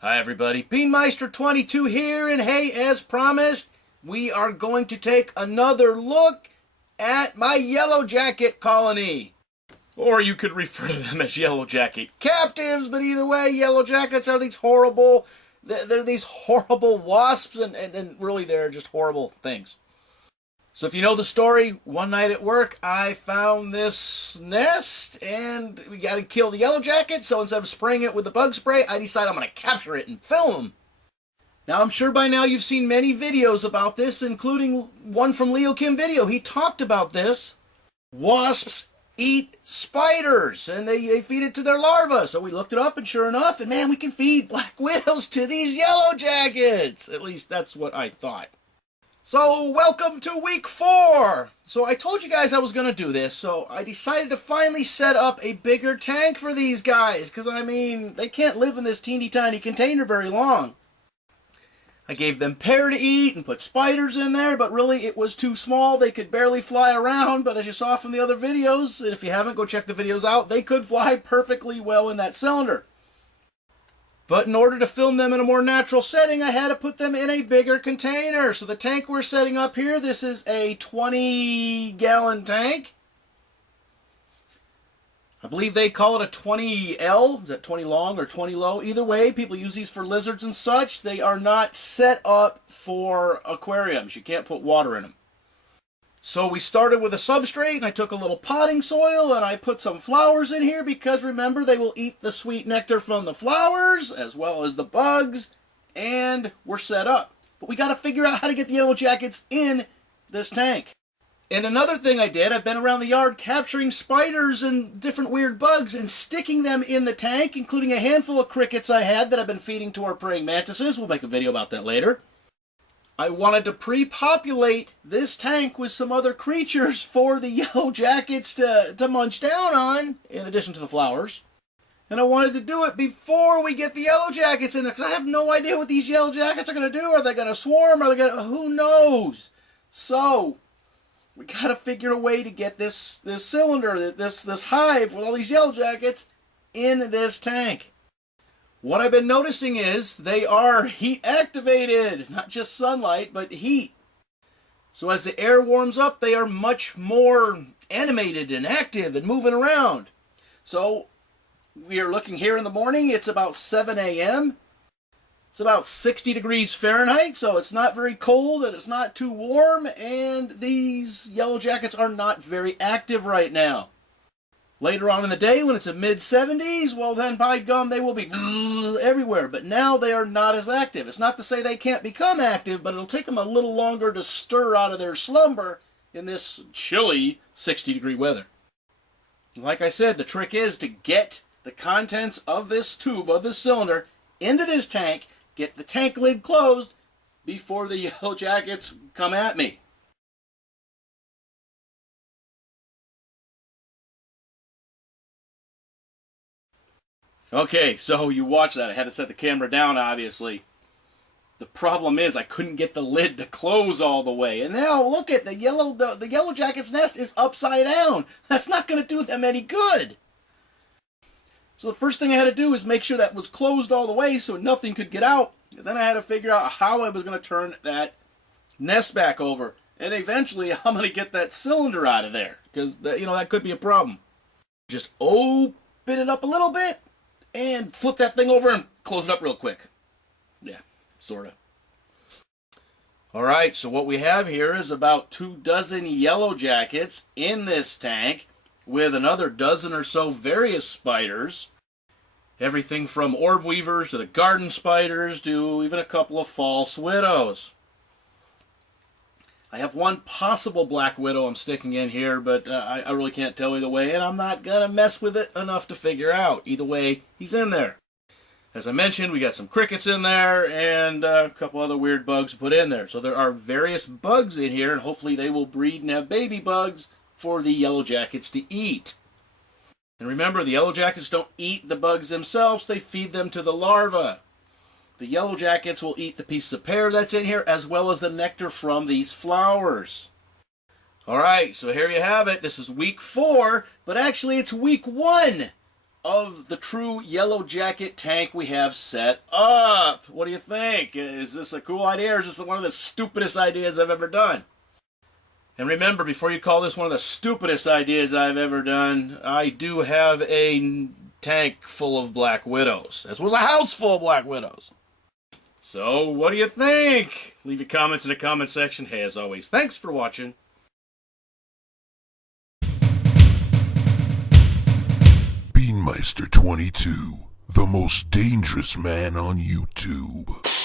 Hi everybody, Beanmeister22 here, and hey, as promised, we are going to take another look at my Yellowjacket colony. Or you could refer to them as Yellowjacket captives, but either way, Yellowjackets are these horrible, they're these horrible wasps, and really they're just horrible things. So if you know the story, one night at work, I found this nest, and we got to kill the Yellowjacket, so instead of spraying it with the bug spray, I decided I'm going to capture it and film them. Now, I'm sure by now you've seen many videos about this, including one from Leo Kim Video. He talked about this. Wasps eat spiders, and they feed it to their larvae. So we looked it up, and sure enough, and man, we can feed black widows to these Yellowjackets. At least that's what I thought. So, welcome to week 4! So, I told you guys I was going to do this, so I decided to finally set up a bigger tank for these guys, because, I mean, they can't live in this teeny tiny container very long. I gave them pear to eat and put spiders in there, but really it was too small. They could barely fly around, but as you saw from the other videos, and if you haven't, go check the videos out, they could fly perfectly well in that cylinder. But in order to film them in a more natural setting, I had to put them in a bigger container. So the tank we're setting up here, this is a 20-gallon tank. I believe they call it a 20L. Is that 20 long or 20 low? Either way, people use these for lizards and such. They are not set up for aquariums. You can't put water in them. So we started with a substrate, and I took a little potting soil, and I put some flowers in here because, remember, they will eat the sweet nectar from the flowers, as well as the bugs, and we're set up. But we got to figure out how to get the Yellowjackets in this tank. And another thing I did, I've been around the yard capturing spiders and different weird bugs and sticking them in the tank, including a handful of crickets I had that I've been feeding to our praying mantises. We'll make a video about that later. I wanted to pre-populate this tank with some other creatures for the Yellowjackets to munch down on, in addition to the flowers. And I wanted to do it before we get the Yellowjackets in there, because I have no idea what these Yellowjackets are going to do. Are they going to swarm? Are they going to... Who knows? So, we got to figure a way to get this cylinder, this hive with all these Yellowjackets in this tank. What I've been noticing is they are heat activated, not just sunlight, but heat. So as the air warms up, they are much more animated and active and moving around. So we are looking here in the morning, it's about 7 a.m. It's about 60 degrees Fahrenheit, so it's not very cold and it's not too warm, and these Yellowjackets are not very active right now. Later on in the day, when it's a mid-70s, well then, by gum, they will be everywhere. But now they are not as active. It's not to say they can't become active, but it'll take them a little longer to stir out of their slumber in this chilly 60-degree weather. Like I said, the trick is to get the contents of this tube, of this cylinder, into this tank, get the tank lid closed before the Yellowjackets come at me. Okay, so you watch that. I had to set the camera down, obviously. The problem is I couldn't get the lid to close all the way. And now, look at the Yellowjacket's nest is upside down. That's not going to do them any good. So the first thing I had to do is make sure that was closed all the way so nothing could get out. And then I had to figure out how I was going to turn that nest back over. And eventually, I'm going to get that cylinder out of there. Because, that could be a problem. Just open it up a little bit. And flip that thing over and close it up real quick. Yeah, sort of. Alright, so what we have here is about 24 Yellowjackets in this tank, with another dozen or so various spiders. Everything from orb weavers to the garden spiders to even a couple of false widows. I have one possible black widow I'm sticking in here, but I really can't tell either way, and I'm not going to mess with it enough to figure out. Either way, he's in there. As I mentioned, we got some crickets in there, and a couple other weird bugs put in there. So there are various bugs in here, and hopefully they will breed and have baby bugs for the Yellowjackets to eat. And remember, the Yellowjackets don't eat the bugs themselves, they feed them to the larvae. The Yellowjackets will eat the piece of pear that's in here, as well as the nectar from these flowers. Alright, so here you have it. This is week 4, but actually it's week 1 of the true Yellowjacket tank we have set up. What do you think? Is this a cool idea, or is this one of the stupidest ideas I've ever done? And remember, before you call this one of the stupidest ideas I've ever done, I do have a tank full of black widows. This was a house full of black widows. So, what do you think? Leave your comments in the comment section. Hey, as always, thanks for watching. Beanmeister 22, the most dangerous man on YouTube.